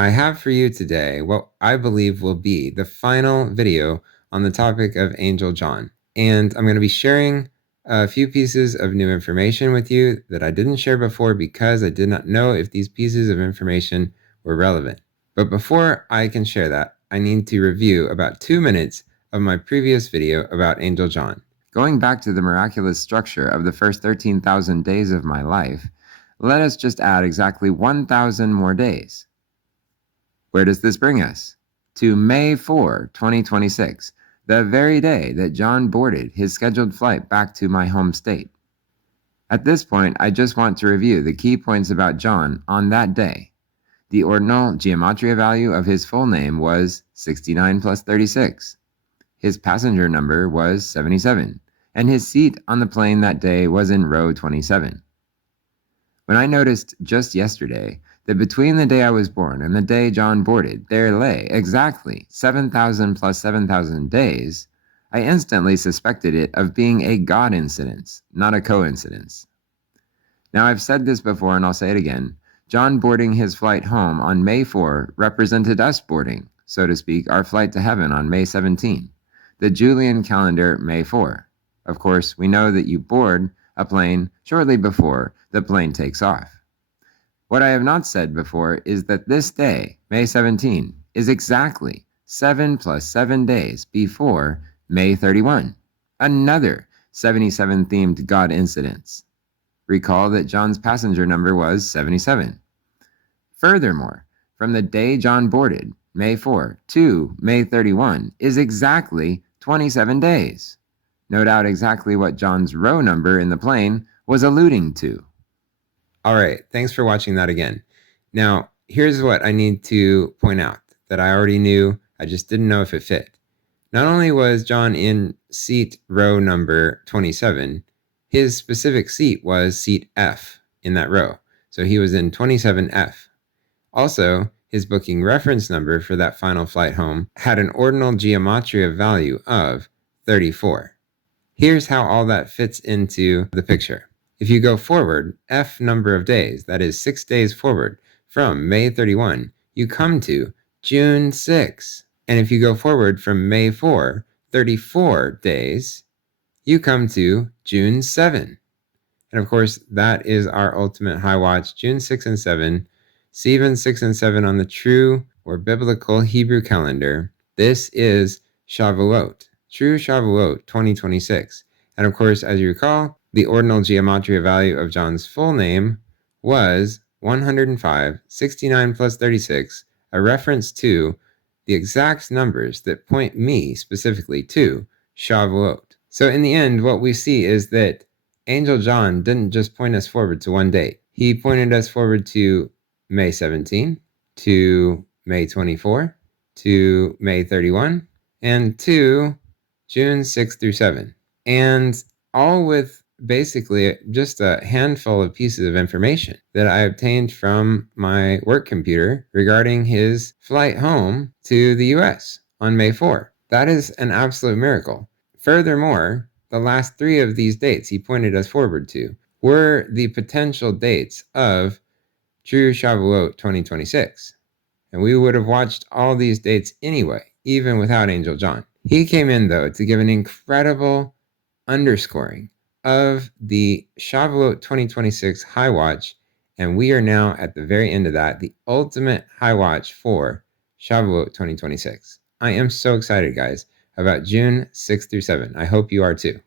I have for you today what I believe will be the final video on the topic of Angel John. And I'm going to be sharing a few pieces of new information with you that I didn't share before because I did not know if these pieces of information were relevant. But before I can share that, I need to review about 2 minutes of my previous video about Angel John. Going back to the miraculous structure of the first 13,000 days of my life, let us just add exactly 1,000 more days. Where does this bring us? To May 4, 2026, the very day that John boarded his scheduled flight back to my home state. At this point, I just want to review the key points about John on that day. The ordinal gematria value of his full name was 69 plus 36. His passenger number was 77, and his seat on the plane that day was in row 27. When I noticed just yesterday that between the day I was born and the day John boarded, there lay exactly 7,000 plus 7,000 days, I instantly suspected it of being a God incidence, not a coincidence. Now, I've said this before and I'll say it again. John boarding his flight home on May 4 represented us boarding, so to speak, our flight to heaven on May 17, the Julian calendar May 4. Of course, we know that you board a plane shortly before the plane takes off. What I have not said before is that this day, May 17, is exactly 7 plus 7 days before May 31, another 77-themed God incidence. Recall that John's passenger number was 77. Furthermore, from the day John boarded, May 4, to May 31 is exactly 27 days. No doubt exactly what John's row number in the plane was alluding to. All right, thanks for watching that again. Now, here's what I need to point out that I already knew, I just didn't know if it fit. Not only was John in seat row number 27, his specific seat was seat F in that row. So he was in 27F. Also, his booking reference number for that final flight home had an ordinal gematria value of 34. Here's how all that fits into the picture. If you go forward F number of days, that is 6 days forward from May 31, you come to June 6. And if you go forward from May 4, 34 days, you come to June 7. And of course, that is our ultimate high watch, June 6 and 7, Sivan 6 and 7 on the true or biblical Hebrew calendar. This is Shavuot, true Shavuot 2026. And of course, as you recall, the ordinal gematria value of John's full name was 105, 69 plus 36, a reference to the exact numbers that point me specifically to Shavuot. So in the end, what we see is that Angel John didn't just point us forward to one date. He pointed us forward to May 17, to May 24, to May 31, and to June 6 through 7. And all with basically just a handful of pieces of information that I obtained from my work computer regarding his flight home to the US on May 4. That is an absolute miracle. Furthermore, the last 3 of these dates he pointed us forward to were the potential dates of True Shavuot 2026. And we would have watched all these dates anyway, even without Angel John. He came in, though, to give an incredible underscoring of the Shavuot 2026 high watch, and we are now at the very end of that, the ultimate high watch for Shavuot 2026. I am so excited, guys, about June 6 through 7. I hope you are too.